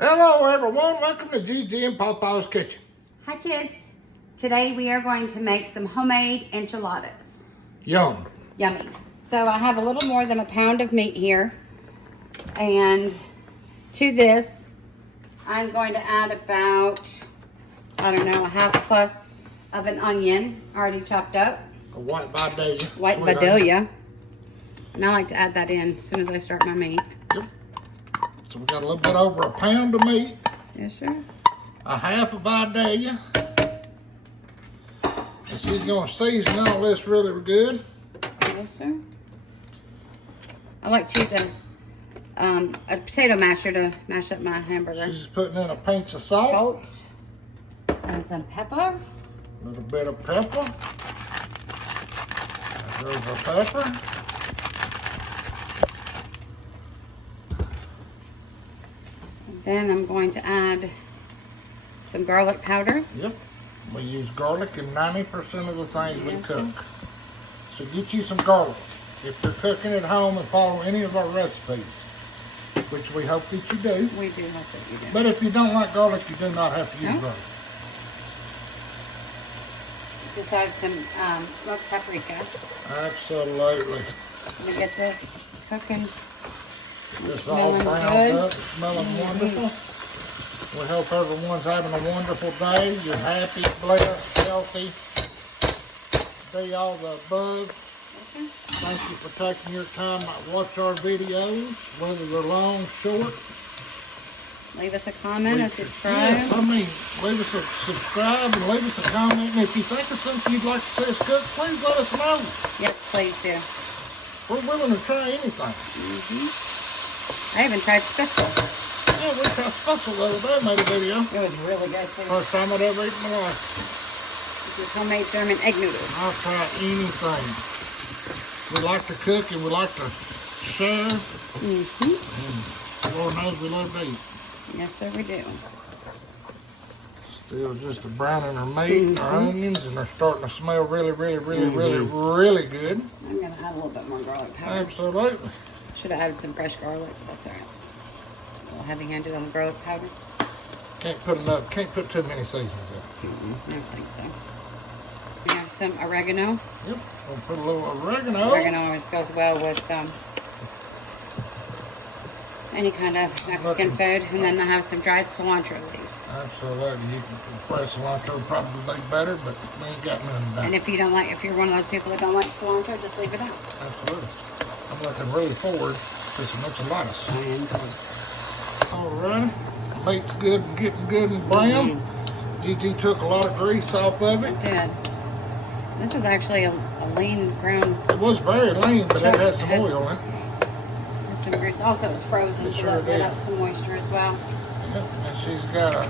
Hello everyone, welcome to Gigi and Papa's Kitchen. Hi kids. Today we are going to make some homemade enchiladas. Yum. Yummy. So I have a little more than a pound of meat here. And to this, I'm going to add about, I don't know, a half plus of an onion already chopped up. A white Vidalia. White Vidalia. And I like to add that in as soon as I start my meat. Yep. So we got a little bit over a pound of meat. Yes, sir. A half a Vidalia. And she's going to season all this really good. Yes, sir. I like to use a potato masher to mash up my hamburger. She's putting in a pinch of salt. Salt. And some pepper. A little bit of pepper. There goes our pepper. Then I'm going to add some garlic powder. Yep. We use garlic in 90% of the things we cook. So get you some garlic. If you're cooking at home and follow any of our recipes, which we hope that you do. We do hope that you do. But if you don't like garlic, you do not have to use garlic. Just add some smoked paprika. Absolutely. Let me get this cooking. It's all browned up, smelling wonderful. We hope everyone's having a wonderful day. You're happy, blessed, healthy. Be all the above. Thank you for taking your time to watch our videos, whether they're long, short. Leave us a comment and subscribe. Yes, leave us a subscribe and leave us a comment. And if you think of something you'd like to see us cook, please let us know. Yes, please do. We're willing to try anything. I even tried special. Yeah, we tried special the other day, made a video. It was really good too. First time I'd ever eaten in my life. This is homemade German egg noodles. I'll try anything. We like to cook and we like to share. And Lord knows we love to eat. Yes, sir, we do. Still just a browning our meat, our onions, and they're starting to smell really, really, really, really good. I'm going to add a little bit more garlic powder. Absolutely. Should have added some fresh garlic. That's all right. A little heavy-handed on the garlic powder. Can't put too many seasons in. I don't think so. We have some oregano. Yep, we'll put a little oregano. Oregano always goes well with any kind of Mexican food. And then I have some dried cilantro leaves. Absolutely. You can fresh cilantro probably be better, but we ain't got none of that. And if you're one of those people that don't like cilantro, just leave it out. Absolutely. I'm looking really forward to some enchiladas. Alright, meat's good and getting good and brown. Gigi took a lot of grease off of it. It did. This is actually a lean ground. It was very lean, but it had some oil in it. And some grease. Also, it was frozen, It so sure that did. got some moisture as well. Yep, and she's got a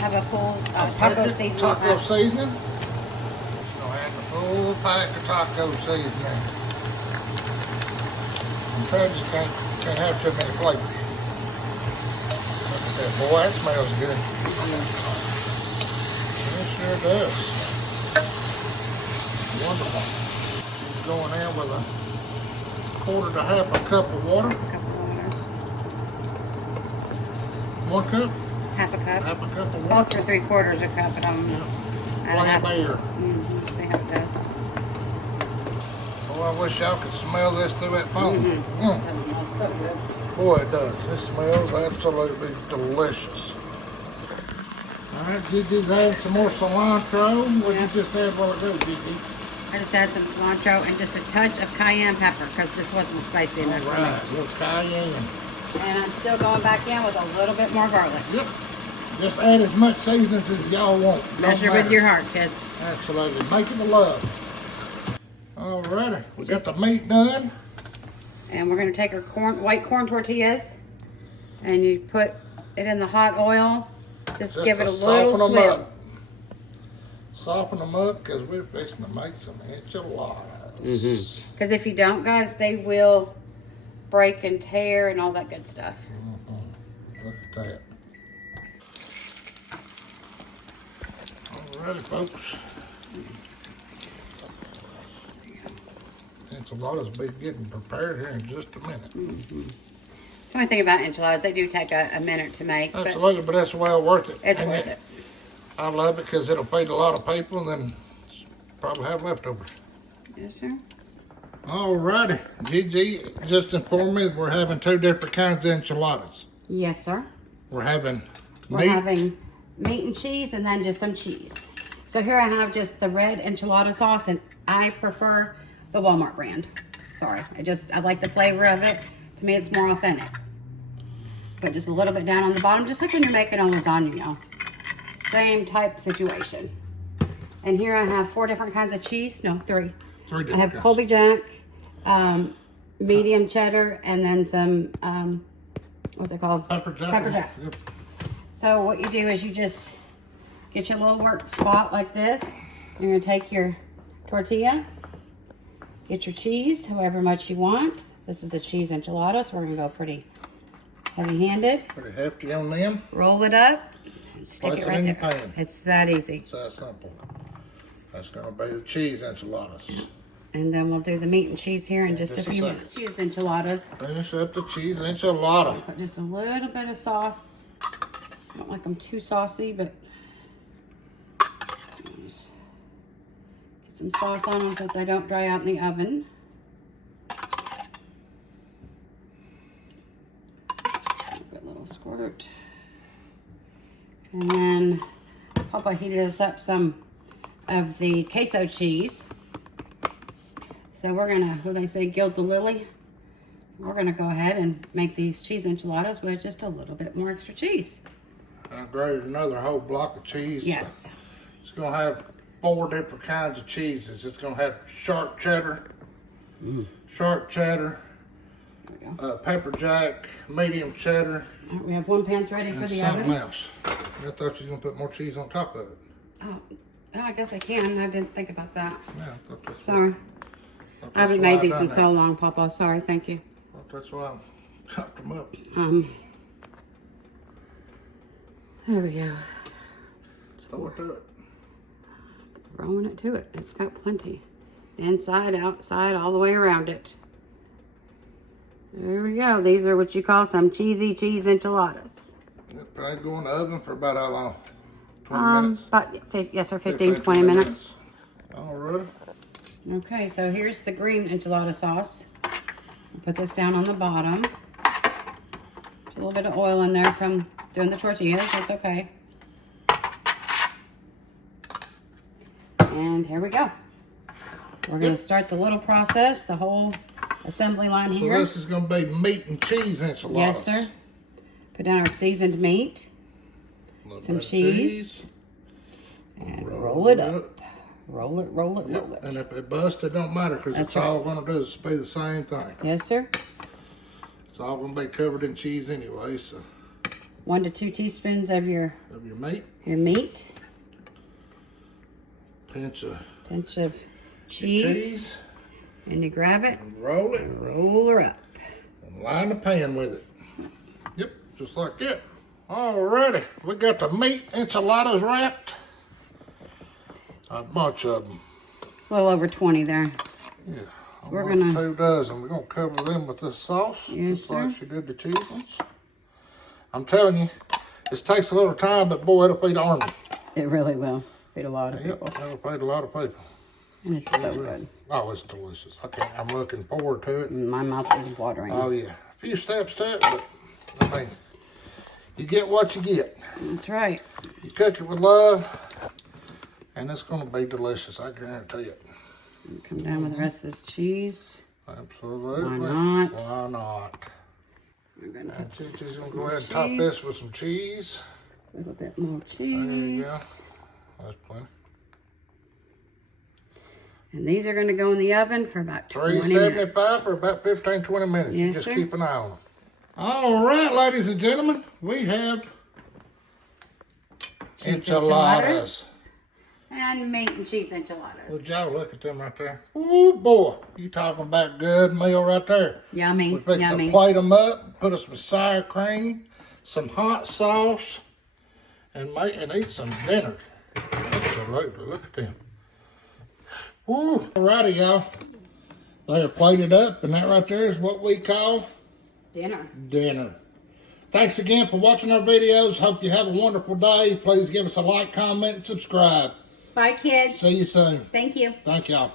Have a full taco seasoning. Taco seasoning. She's gonna add the full pack of taco seasoning. And Travis can't have too many flavors. Look at that, boy, that smells good. It sure does. Wonderful. She's going in with a quarter to half a cup of water. A cup of water. 1 cup? Half a cup. Half a cup of water. Calls for 3/4 a cup, but I'm at a half. Bear. See how it does. Oh, I wish y'all could smell this through that phone. Smells so good. Boy, it does. It smells absolutely delicious. All right, Gigi's adding some more cilantro. What did you just add a while ago, Gigi? I just add some cilantro and just a touch of cayenne pepper because this wasn't spicy enough for me. Right, a little cayenne. And I'm still going back in with a little bit more garlic. Yep. Just add as much seasonings as y'all want. Measure with your heart, kids. Absolutely. Make it a love. All righty. We got the meat done. And we're going to take our white corn tortillas and you put it in the hot oil. Just give it a little swim. Soften them up because we're fixing to make some enchiladas. Because if you don't, guys, they will break and tear and all that good stuff. Look at that. Alrighty, folks. Enchiladas will be getting prepared here in just a minute. The only thing about enchiladas, they do take a minute to make. Absolutely, but that's well worth it. It's worth it. I love it because it'll feed a lot of people and then probably have leftovers. Yes, sir. Alrighty, Gigi just informed me we're having 2 different kinds of enchiladas. Yes, sir. We're having having meat and cheese and then just some cheese. So here I have just the red enchilada sauce, and I prefer the Walmart brand. Sorry, I like the flavor of it. To me, it's more authentic. Put just a little bit down on the bottom, just like when you're making on lasagna, y'all. Same type situation. And here I have 4 different kinds of cheese. No, 3. 3 different I have kinds. Colby Jack, medium cheddar, and then some, what's it called? Pepper jack. Pepper jack. Yep. So what you do is you just get your little work spot like this. You're going to take your tortilla, get your cheese, however much you want. This is a cheese enchilada, so we're going to go pretty heavy-handed. Pretty hefty on them. Roll it up, and stick Place it right in there. the pan. It's that easy. It's that simple. That's going to be the cheese enchiladas. And then we'll do the meat and cheese here in just a few second. minutes. Cheese enchiladas. Finish up the cheese enchilada. Put just a little bit of sauce. I don't like them too saucy, but get some sauce on them so that they don't dry out in the oven. Good little squirt. And then Papa heated us up some of the queso cheese. So we're gonna, what they say, gild the lily. We're gonna go ahead and make these cheese enchiladas with just a little bit more extra cheese. I grated another whole block of cheese. Yes. It's going to have 4 different kinds of cheeses. It's going to have sharp cheddar, pepper jack, medium cheddar. All right, we have 1 pan's ready for and the something oven. else. I thought you was going to put more cheese on top of it. Oh, I guess I can. I didn't think about that. Yeah, I thought that's Sorry. I haven't made these in so long, Papa. Sorry. Thank you. I thought that's why I chopped them up. There we go. Throw it to it. Throwing it to it. It's got plenty. Inside, outside, all the way around it. There we go. These are what you call some cheesy cheese enchiladas. It'll probably go in the oven for about how long? 20 minutes? Yes, sir, 15, 20 minutes. All right. Okay, so here's the green enchilada sauce. I'll put this down on the bottom. There's a little bit of oil in there from doing the tortillas. That's okay. And here we go. We're going to start the little process, the whole assembly line here. So this is going to be meat and cheese enchiladas. Yes, sir. Put down our seasoned meat, some cheese, and roll it up. Roll it, roll it, roll it. And if it busts, it don't matter because it's all going to do is be the same thing. Yes, sir. It's all going to be covered in cheese anyway, so. 1 to 2 teaspoons of your meat. meat. Pinch of cheese. And you grab it. And roll it. And roll her up. And line the pan with it. Yep, just like that. Alrighty, we got the meat enchiladas wrapped. A bunch of them. A little over 20 there. Yeah, We're almost gonna 2 dozen. We're gonna cover them with this sauce, Yes, just like sir. she did the cheese ones. I'm telling you, this takes a little time, but boy, it'll feed an army. It really will. Feed a lot of Yep, people. it'll feed a lot of people. And it's so good. Oh, it's delicious. I'm looking forward to it. My mouth is watering. Oh yeah, a few steps to it, but I mean, you get what you get. That's right. You cook it with love, and it's gonna be delicious. I guarantee it. Come down with the rest of this cheese. Absolutely. Why not? Why not? We're gonna And put Gigi's gonna go ahead and top this with some cheese. a little bit more There you cheese. go. That's plenty. And these are going to go in the oven for about 20 minutes. 375 for about 15, 20 minutes. You Yes, just sir. keep an eye on them. All right, ladies and gentlemen, we have Cheese enchiladas. And meat and cheese enchiladas. Would y'all look at them right there? Ooh, boy, you talking about good meal right there. Yummy, We're fixing yummy. to plate them up, put us some sour cream, some hot sauce, and eat some dinner. Absolutely, look at them. Ooh, alrighty, y'all. They're plated up, and that right there is what we call dinner. Thanks again for watching our videos. Hope you have a wonderful day. Please give us a like, comment, and subscribe. Bye, kids. See you soon. Thank you. Thank y'all.